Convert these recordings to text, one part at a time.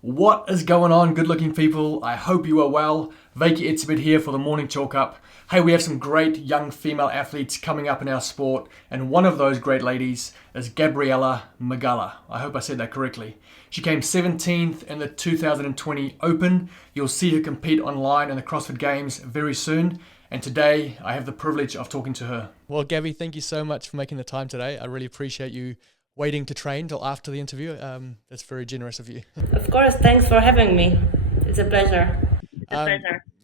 What is going on, good looking people? I hope you are well. Veiki Itzebit here for the Morning Chalk Up. Hey, we have some great young female athletes coming up in our sport, and one of those great ladies is Gabriela Migala. I hope I said that correctly. She came 17th in the 2020 Open. You'll see her compete online in the CrossFit Games very soon, and today I have the privilege of talking to her. Well, Gabby, thank you so much for making the time today. I really appreciate you waiting to train till after the interview. That's very generous of you. Of course, thanks for having me. It's a pleasure.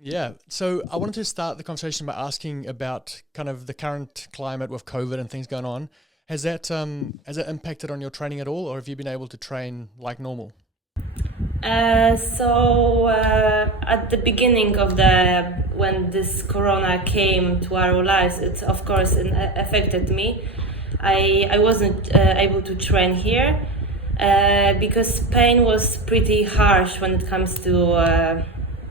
Yeah, so I wanted to start the conversation by asking about kind of the current climate with COVID and things going on. Has that impacted on your training at all, or have you been able to train like normal? At the beginning of when this corona came to our lives, it of course affected me. I wasn't able to train here because Spain was pretty harsh when it comes to a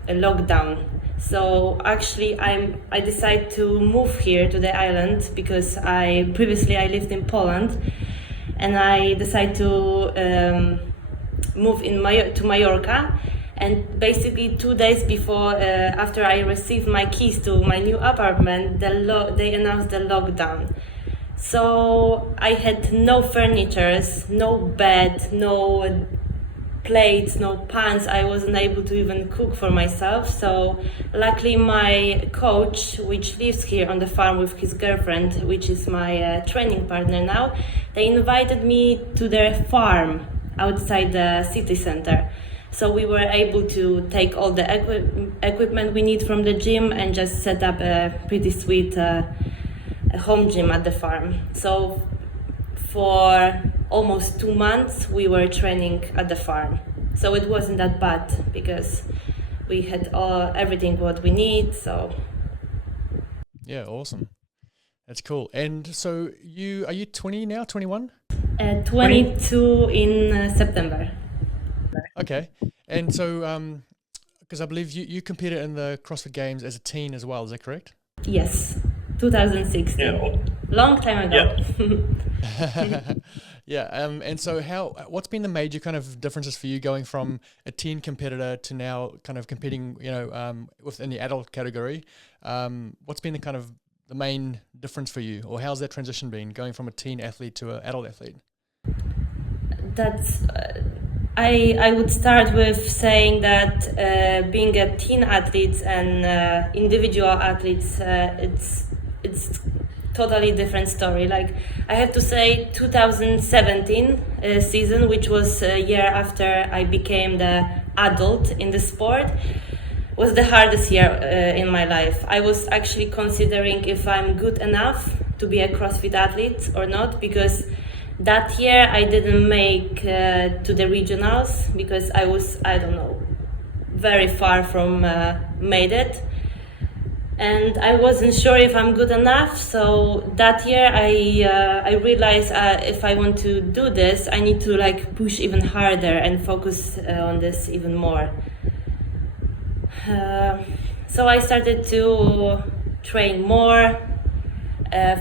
lockdown. So actually, I decided to move here to the island because previously I lived in Poland, and I decided to move to Mallorca. And basically 2 days before, after I received my keys to my new apartment, they announced the lockdown. So I had no furnitures, no bed, no plates, no pans. I wasn't able to even cook for myself. So luckily my coach, which lives here on the farm with his girlfriend, which is my training partner now, they invited me to their farm outside the city center. So we were able to take all the equipment we need from the gym and just set up a pretty sweet a home gym at the farm. So for almost 2 months we were training at the farm. So it wasn't that bad because we had everything what we need. So Yeah, awesome. That's cool. And so are you 20 now, 21? 22 in September. Okay. And so, because I believe you competed in the CrossFit Games as a teen as well, is that correct? Yes, 2016. Yeah. Long time ago. Yeah. And so what's been the major kind of differences for you going from a teen competitor to now kind of competing, within the adult category? What's been the main difference for you, or how's that transition been going from a teen athlete to an adult athlete? That's I would start with saying that being a teen athlete and individual athletes, it's totally different story. Like I have to say, 2017 season, which was a year after I became the adult in the sport, was the hardest year in my life. I was actually considering if I'm good enough to be a CrossFit athlete or not, because that year I didn't make to the regionals because I was, I don't know, very far from made it. And I wasn't sure if I'm good enough. So that year I realized if I want to do this, I need to push even harder and focus on this even more. So I started to train more,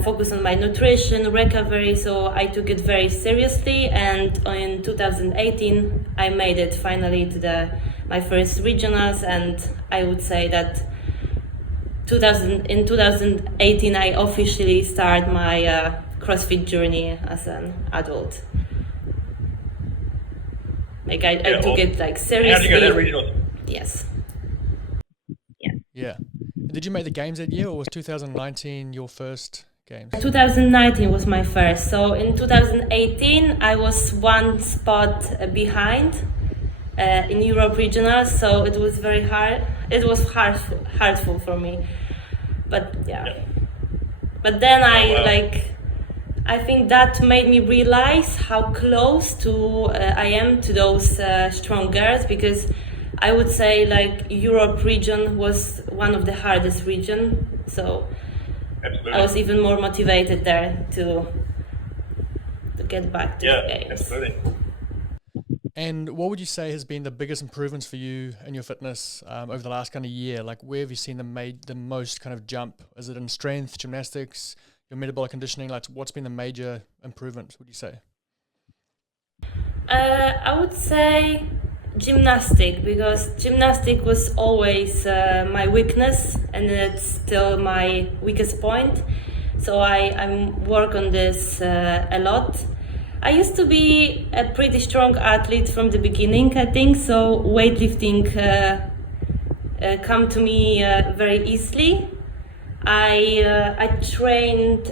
focus on my nutrition, recovery. So I took it very seriously, and in 2018 I made it finally to my first regionals, and I would say that in 2018 I officially started my CrossFit journey as an adult. I took it seriously. How did you go that regional? Yes. Yeah. Did you make the games that year, or was 2019 your first games? 2019 was my first. So in 2018, I was one spot behind in Europe regionals. So it was very hard. It was hardful for me. But yeah. But then I think that made me realize how close I am to those strong girls, because I would say Europe region was one of the hardest region, so Absolutely. I was even more motivated there to get back to the games. Absolutely. And what would you say has been the biggest improvements for you in your fitness over the last kind of year? Like, where have you seen the most kind of jump? Is it in strength, gymnastics, your metabolic conditioning? Like, what's been the major improvements, would you say? I would say Gymnastic, because gymnastic was always my weakness, and it's still my weakest point. So I work on this a lot. I used to be a pretty strong athlete from the beginning, I think, so weightlifting come to me very easily. I trained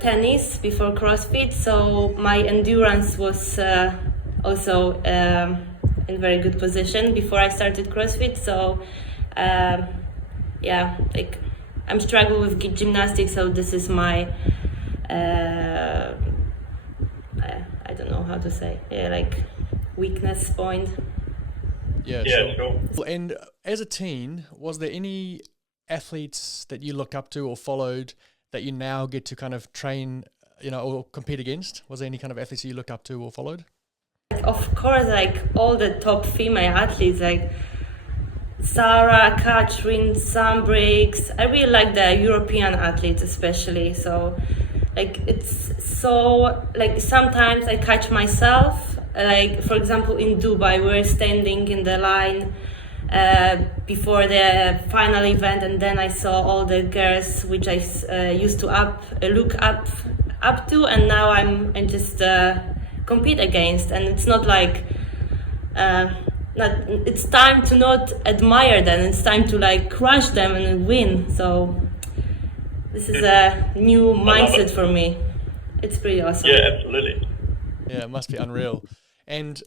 tennis before CrossFit, so my endurance was also in very good position before I started CrossFit. So yeah, like I'm struggling with gymnastics, so this is my I don't know how to say, like weakness point. Yeah, sure. And as a teen, was there any athletes that you look up to or followed that you now get to kind of train, or compete against? Was there any kind of athletes you look up to or followed? Of course, like all the top female athletes, like Sarah, Katrin, Sam Briggs. I really like the European athletes especially. So like it's so like sometimes I catch myself, like for example in Dubai we're standing in the line before the final event, and then I saw all the girls which I used to look up to, and now I'm just compete against, and it's not like it's time to not admire them, it's time to like crush them and win. So this is a new mindset for me. It's pretty awesome. Yeah, absolutely. Yeah, it must be unreal. And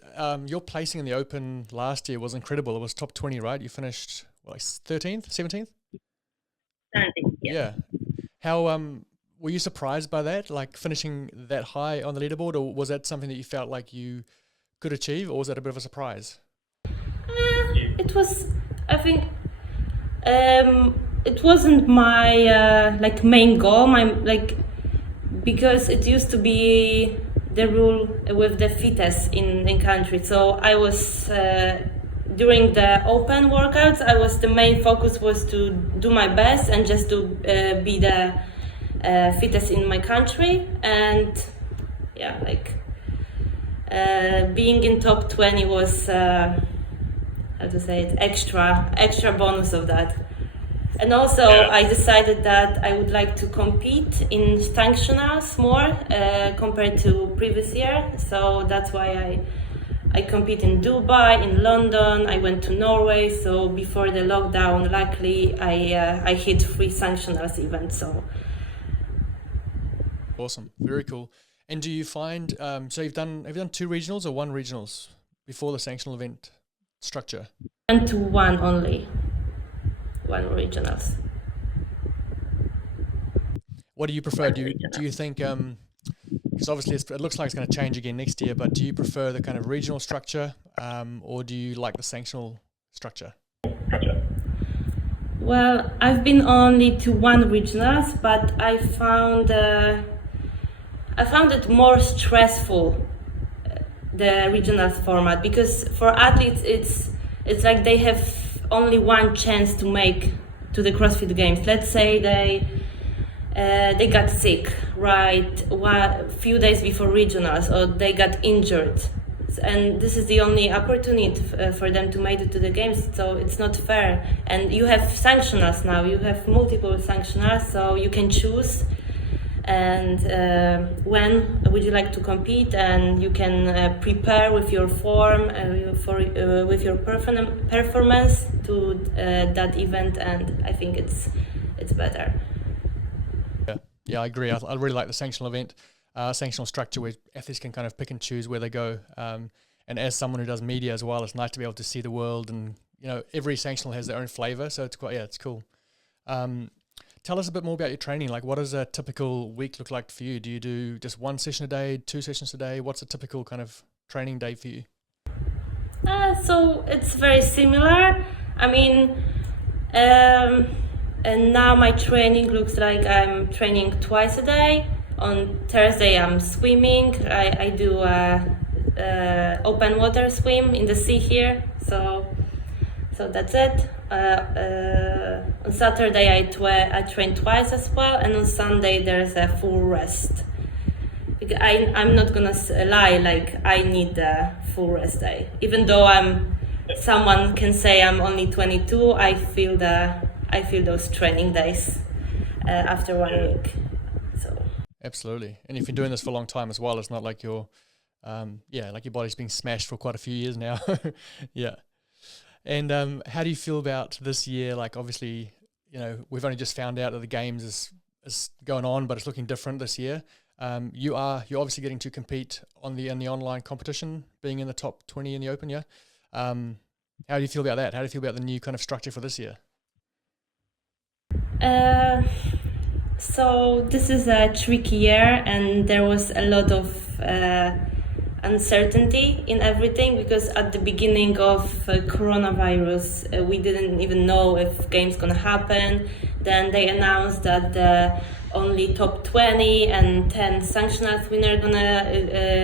your placing in the Open last year was incredible. It was top 20, right? You finished like 13th, 17th? 17th, Yeah. How were you surprised by that, like finishing that high on the leaderboard, or was that something that you felt like you could achieve, or was that a bit of a surprise? It was, I think, it wasn't my like main goal. Because it used to be the rule with the fittest in country. So I was during the open workouts. The main focus was to do my best and just to be the fittest in my country. And yeah, like being in top 20 was how to say it, extra bonus of that. And also, I decided that I would like to compete in functionals more compared to previous year. So that's why I compete in Dubai, in London. I went to Norway. So before the lockdown, luckily I hit 3 functionals events. So awesome, very cool. And do you find so have you done 2 regionals or 1 regionals before the sanctional event structure? And to 1 only. 1 regionals. What do you prefer? Do you think, because obviously it looks like it's going to change again next year, but do you prefer the kind of regional structure or do you like the sanctional structure? Well, I've been only to 1 regionals, but I found it more stressful, the regionals format, because for athletes it's like they have only 1 chance to make to the CrossFit Games. Let's say they got sick a few days before regionals, or they got injured, and this is the only opportunity for them to make it to the games. So it's not fair. And you have sanctionals now. You have multiple sanctionals, so you can choose. And when would you like to compete, and you can prepare with your form with your performance to that event, and I think it's better. Yeah, I agree. I really like the sanctional event, sanctional structure where athletes can kind of pick and choose where they go. And as someone who does media as well, it's nice to be able to see the world, and every sanctional has their own flavor, so it's cool. Tell us a bit more about your training. Like, what does a typical week look like for you? Do you do just 1 session a day, 2 sessions a day? What's a typical kind of training day for you? So it's very similar. I mean, and now my training looks like I'm training twice a day. On Thursday I'm swimming. I do open water swim in the sea here. So that's it. On Saturday I train twice as well, and on Sunday there's a full rest I'm not gonna lie, like I need the full rest day. Even though someone can say I'm only 22, I feel those training days after 1 week. So Absolutely. And if you're doing this for a long time as well, it's not like you're, like your body's been smashed for quite a few years now. Yeah. And how do you feel about this year? Like, obviously, we've only just found out that the games is going on, but it's looking different this year. You're obviously getting to compete in the online competition, being in the top 20 in the Open, yeah? How do you feel about that? How do you feel about the new kind of structure for this year? So this is a tricky year, and there was a lot of uncertainty in everything, because at the beginning of coronavirus, we didn't even know if games gonna happen. Then they announced that the only top 20 and 10 sanctionals winner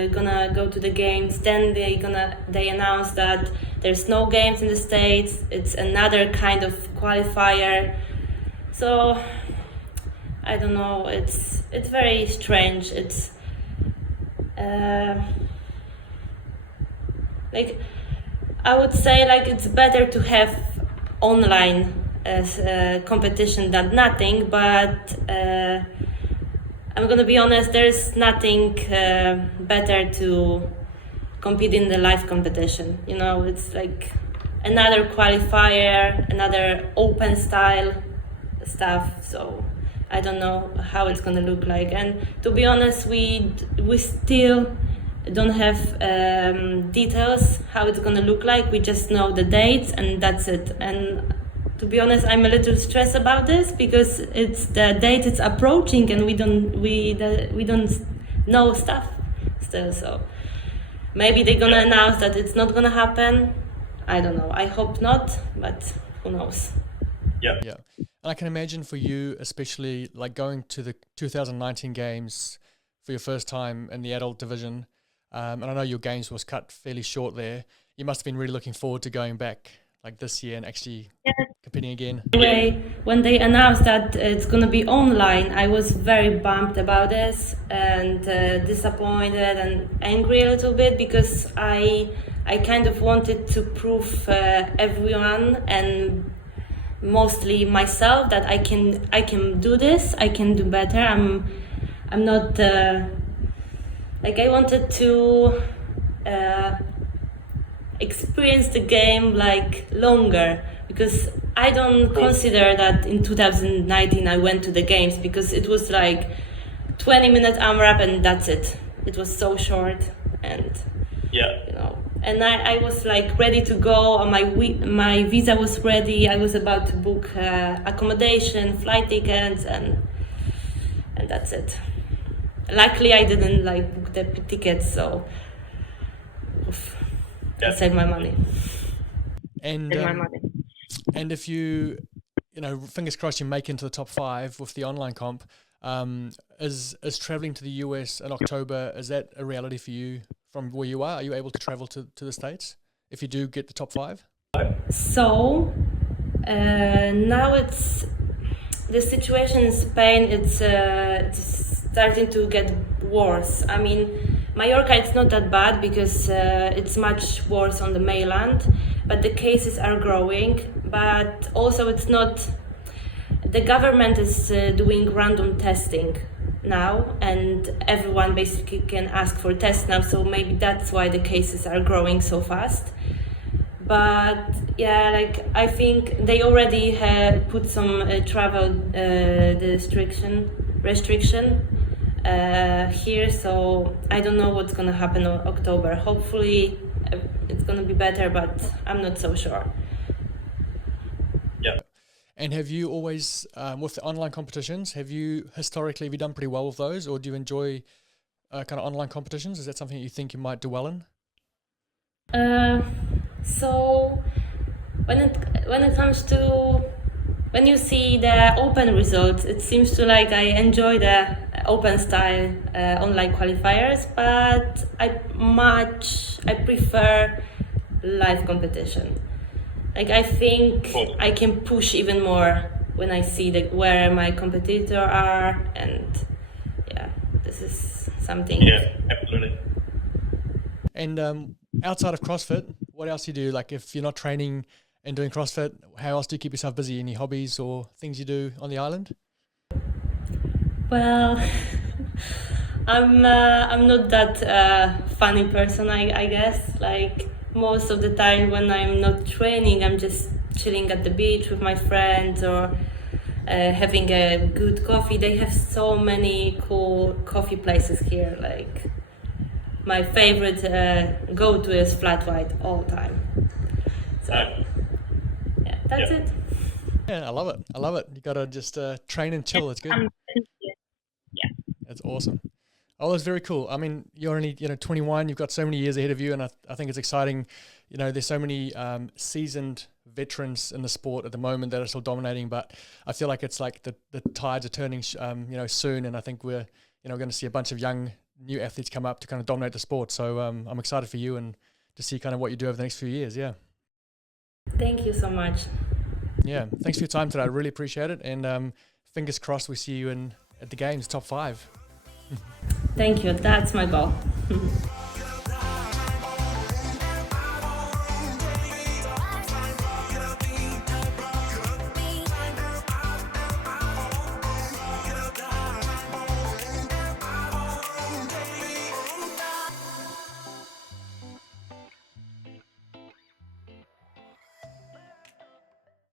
gonna go to the games. Then they announced that there's no games in the States. It's another kind of qualifier. So I don't know. It's very strange. It's like, I would say, like, it's better to have online competition than nothing, but I'm gonna be honest, there's nothing better to compete in the live competition. It's like another qualifier, another open style stuff, so I don't know how it's gonna look like. And to be honest, we still don't have details how it's gonna look like. We just know the dates and that's it. And to be honest, I'm a little stressed about this, because it's the date it's approaching and we don't know stuff still. So maybe they're gonna announce that it's not gonna happen. I don't know. I hope not, but who knows? Yeah. And I can imagine for you, especially like going to the 2019 games for your first time in the adult division, and I know your games was cut fairly short there. You must have been really looking forward to going back like this year and actually competing again. When they announced that it's gonna be online, I was very bummed about this and disappointed and angry a little bit, because I kind of wanted to prove everyone, and mostly myself, that I can do this. I can do better. I'm not like, I wanted to experience the game like longer, because I don't consider that in 2019 I went to the games, because it was like 20-minute AMRAP and that's it. It was so short, and and I was like ready to go. My visa was ready. I was about to book accommodation, flight tickets, and that's it. Luckily, I didn't like book the tickets, so I saved my money. And and if you fingers crossed you make into the top 5 with the online comp, is traveling to the US in October, is that a reality for you from where you are? Are you able to travel to the States if you do get the top 5? So now it's the situation in Spain. It's starting to get worse. I mean, Mallorca, it's not that bad, because it's much worse on the mainland, but the cases are growing. But also, it's not. The government is doing random testing now, and everyone basically can ask for tests now. So maybe that's why the cases are growing so fast. But yeah, like, I think they already have put some travel restriction here, so I don't know what's gonna happen in October. Hopefully it's gonna be better, but I'm not so sure. Yeah. And have you always, with the online competitions, have you done pretty well with those, or do you enjoy kind of online competitions? Is that something you think you might do well in? So when it comes to, when you see the open results, it seems to like I enjoy the open style online qualifiers, but I prefer live competition. Like, I think I can push even more when I see where my competitors are, and yeah, this is something. Yeah, absolutely. And outside of CrossFit, what else do you do? Like if you're not training and doing CrossFit, how else do you keep yourself busy? Any hobbies or things you do on the island? Well, I'm not that funny person, I guess. Like most of the time when I'm not training, I'm just chilling at the beach with my friends or having a good coffee. They have so many cool coffee places here. Like my favorite go-to is flat white all the time. So yeah, that's it. Yeah, I love it. I love it. You got to just train and chill. It's good. Yeah. That's awesome. Oh, that's very cool. I mean, you're only 21. You've got so many years ahead of you, and I think it's exciting. You know, there's so many seasoned veterans in the sport at the moment that are still dominating. But I feel like it's like the tides are turning, soon, and I think we're going to see a bunch of young new athletes come up to kind of dominate the sport. So I'm excited for you and to see kind of what you do over the next few years. Yeah. Thank you so much. Yeah. Thanks for your time today. I really appreciate it. And fingers crossed we see you at the games, top 5. Thank you. That's my goal.